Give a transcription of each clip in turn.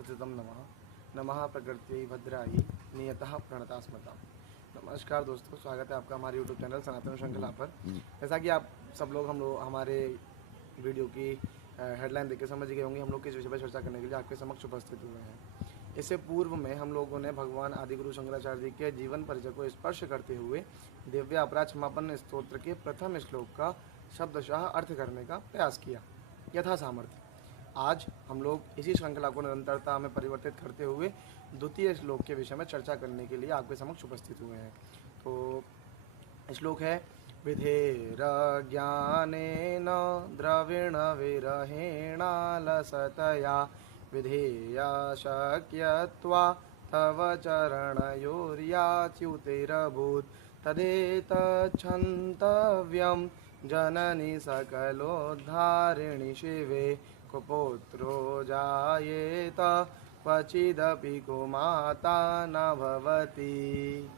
सततं नमः। नमः प्रकृत्यै भद्रायै नियतः प्रणता स्मृता। नमस्कार दोस्तों, स्वागत है आपका हमारे यूट्यूब चैनल सनातन श्रृंखला पर। जैसा कि आप सब लोग हमारे वीडियो की हेडलाइन देख के समझ गए होंगे, हम लोग किस विषय पर चर्चा करने के लिए आपके समक्ष उपस्थित हुए हैं। इससे पूर्व में हम लोगों ने भगवान आदिगुरु शंकराचार्य जी के जीवन परिचय को स्पर्श करते हुए दिव्य अपराध क्षमापन स्तोत्र के प्रथम श्लोक का शब्दशः अर्थ करने का प्रयास किया यथा सामर्थ्य। आज हम लोग इसी श्रृंखला को निरंतरता में परिवर्तित करते हुए द्वितीय श्लोक के विषय में चर्चा करने के लिए आपके समक्ष उपस्थित हुए हैं। तो श्लोक है, विधेरज्ञानेन द्रविण विरहेणालसतया विधेया शक्यत्वा तव चरणयोर्याच्युतिरभूत् तदेतच्छन्तव्यं जननी सकलोद्धारिणि शिवे कुपुत्रो जायेत क्वचिदपि कुमाता न भवति।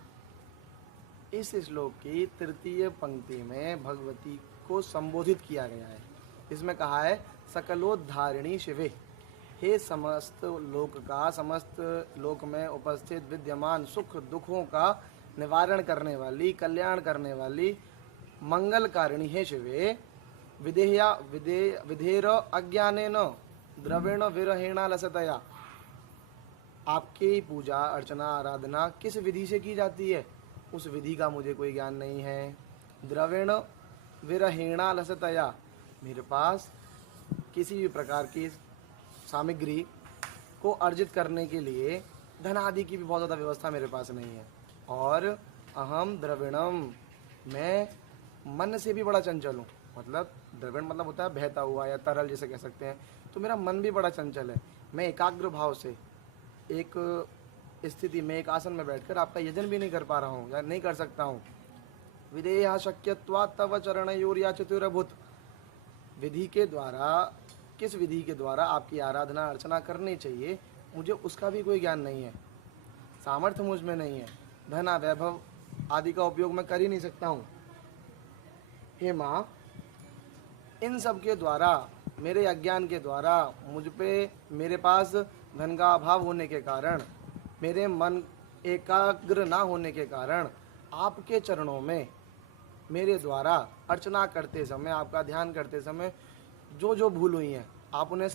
इस श्लोक की तृतीय पंक्ति में भगवती को संबोधित किया गया है। इसमें कहा है, सकलोद्धारिणी शिवे, हे समस्त लोक में उपस्थित विद्यमान सुख दुखों का निवारण करने वाली, कल्याण करने वाली, मंगलकारिणी है शिवे। विधेर अज्ञानेन द्रविण विरहेणालसतया, आपकी पूजा अर्चना आराधना किस विधि से की जाती है, उस विधि का मुझे कोई ज्ञान नहीं है। द्रविण विरहेणालसतया, मेरे पास किसी भी प्रकार की सामग्री को अर्जित करने के लिए धन आदि की भी बहुत ज़्यादा व्यवस्था मेरे पास नहीं है। और अहम द्रविणम, मैं मन से भी बड़ा चंचल हूँ। मतलब द्रविण मतलब होता है बहता हुआ या तरल जिसे कह सकते हैं। तो मेरा मन भी बड़ा चंचल है। मैं एकाग्र भाव से एक स्थिति में, एक आसन में बैठकर आपका यजन भी नहीं कर पा रहा हूँ या नहीं कर सकता हूँ। विधेया शक्यत्वा तव चरणयोर्याच्युतिरभूत्, विधि के द्वारा, किस विधि के द्वारा आपकी आराधना अर्चना करनी चाहिए, मुझे उसका भी कोई ज्ञान नहीं है। सामर्थ्य मुझ में नहीं है। धन वैभव आदि का उपयोग मैं कर ही नहीं सकता हूँ। हे माँ, इन सब के द्वारा, मेरे अज्ञान के द्वारा, मुझ पे, मेरे पास धन का अभाव होने के कारण, मेरे मन एकाग्र ना होने के कारण, आपके चरणों में मेरे द्वारा अर्चना करते समय, आपका ध्यान करते समय जो जो भूल हुई हैं, आप उन्हें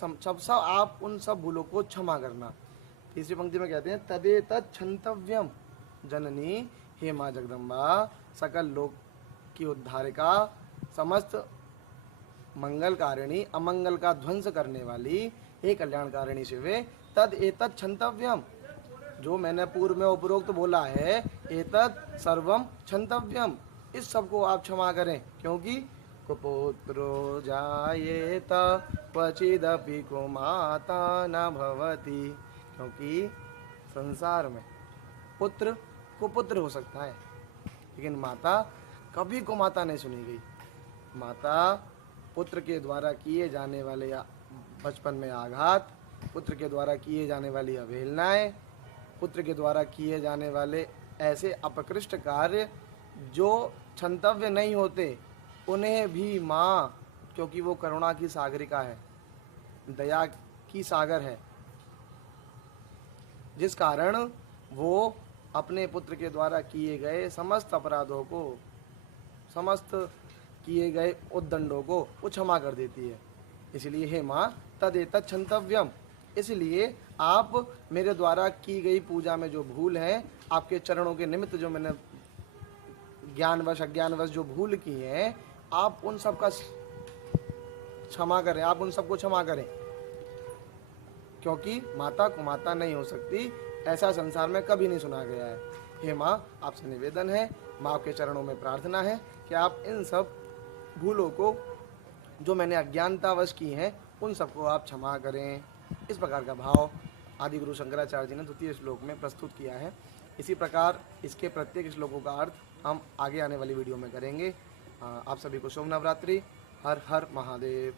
आप उन सब भूलों को क्षमा करना। तीसरी पंक्ति में कहते हैं, तदेतच्छन्तव्यम जननी, हे माँ जगदम्बा, सकल लोक की उद्धारिका, समस्त मंगलकारिणी, अमंगल का ध्वंस करने वाली, हे कल्याणकारिणी शिवे, तदेतच्छन्तव्यम, जो मैंने पूर्व में उपरोक्त बोला है, एतत् सर्वम क्षन्तव्यम, इस सब को आप क्षमा करें। क्योंकि कुपुत्रो जायेत क्वचिदपि कुमाता न भवति, क्योंकि संसार में पुत्र कुपुत्र हो सकता है, लेकिन माता कभी कुमाता नहीं सुनी गई। माता पुत्र के द्वारा किए जाने वाले बचपन में आघात, पुत्र के द्वारा किए जाने वाली अवहेलनाएं, पुत्र के द्वारा किए जाने वाले ऐसे अपकृष्ट कार्य जो क्षंतव्य नहीं होते, उन्हें भी माँ, क्योंकि वो करुणा की सागरिका है, दया की सागर है, जिस कारण वो अपने पुत्र के द्वारा किए गए समस्त अपराधों को, समस्त किए गए उद्दंडों को वो क्षमा कर देती है। इसलिए हे माँ, तदेतच्छन्तव्यम, इसलिए आप मेरे द्वारा की गई पूजा में जो भूल है, आपके चरणों के निमित्त जो मैंने ज्ञानवश अज्ञानवश जो भूल की है, आप उन सब का क्षमा करें, आप उन सबको क्षमा करें। क्योंकि माता कुमाता नहीं हो सकती, ऐसा संसार में कभी नहीं सुना गया है। हे माँ, आपसे निवेदन है, माँ आपके चरणों में प्रार्थना है कि आप इन सब भूलों को जो मैंने अज्ञानतावश की हैं, उन सबको आप क्षमा करें। इस प्रकार का भाव आदिगुरु शंकराचार्य जी ने द्वितीय श्लोक में प्रस्तुत किया है। इसी प्रकार इसके प्रत्येक श्लोकों का अर्थ हम आगे आने वाली वीडियो में करेंगे। आप सभी को शुभ नवरात्रि। हर हर महादेव।